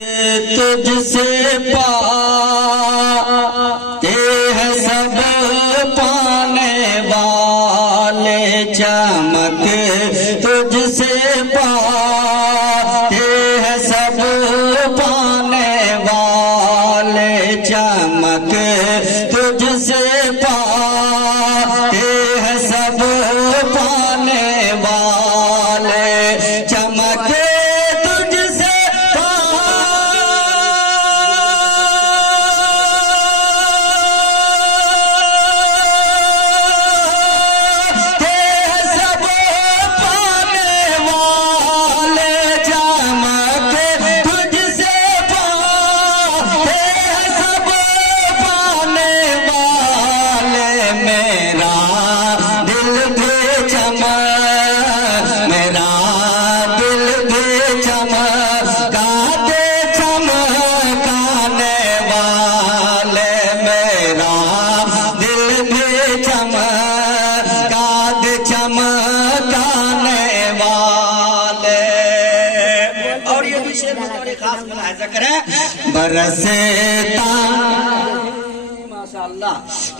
تجھ سے پاتے ہیں سب پانے والے چمک تجھ سے پاتے ہیں سب پانے والے چمک تجھ سے پاتے ہیں سب پانے والے چمک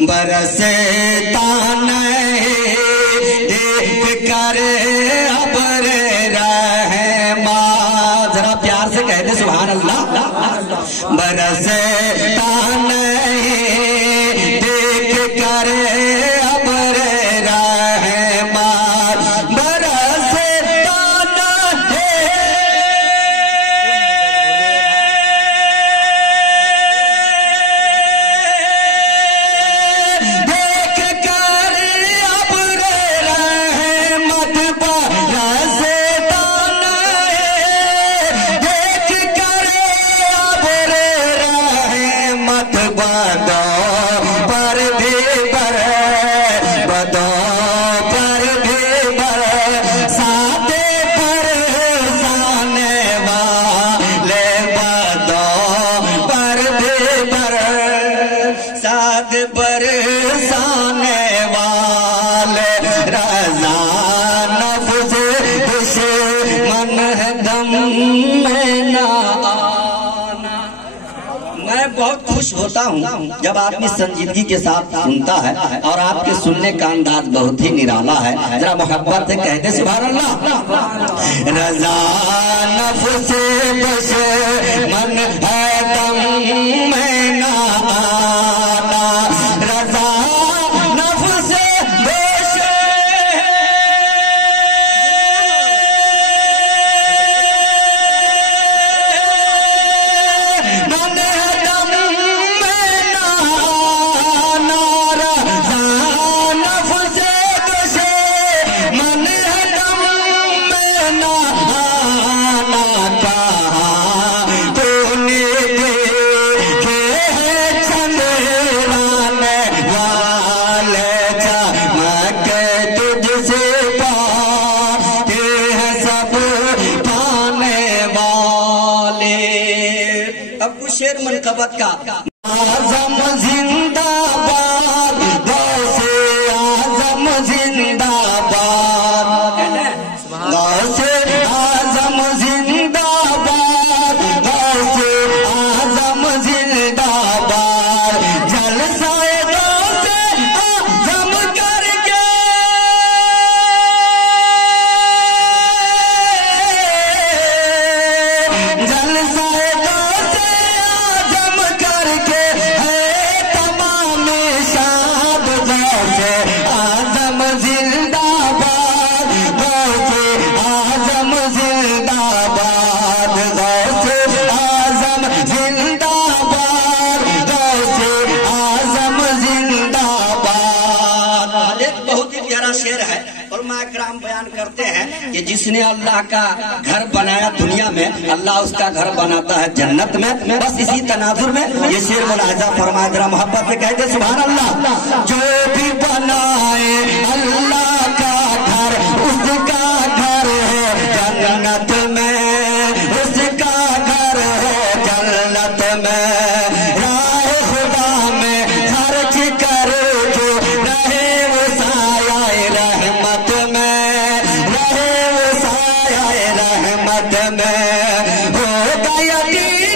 برستا نہیں دیکھ کر ابر رحمت ذرا پیار سے کہہ دے سبحان اللہ برستا نہیں دیکھ کر ابر رحمت برستا ہوتا ہوں جب آدمی سنجیدگی کے ساتھ سنتا ہے اور آپ کے سننے کا انداز بہت ہی نرالا ہے ذرا محبت سے کہہ دے سبحان اللہ رضا نفس بس من ہے دم میں نہ آنا رضا نفس بس کا اعظم زندہ باد غوث اعظم زندہ باد غوث اعظم زندہ باد غوث اعظم زندہ باد جلسہ غوث اعظم کر کے جلسہ بیان کرتے ہیں کہ جس نے اللہ کا گھر بنایا دنیا میں اللہ اس کا گھر بناتا ہے جنت میں بس اسی تناظر میں یہ شعر ملاحظہ فرمائے ذرا محبت سے کہہ دے سبحان اللہ جو بھی بنائے اللہ کا گھر اس کا گھر ہے جنت میں اس کا گھر ہے جنت میں راہ خدا میں خرچ کر جو رہے وہ سایہ رحمت میں رہے وہ سایہ رحمت میں ہوگا یقین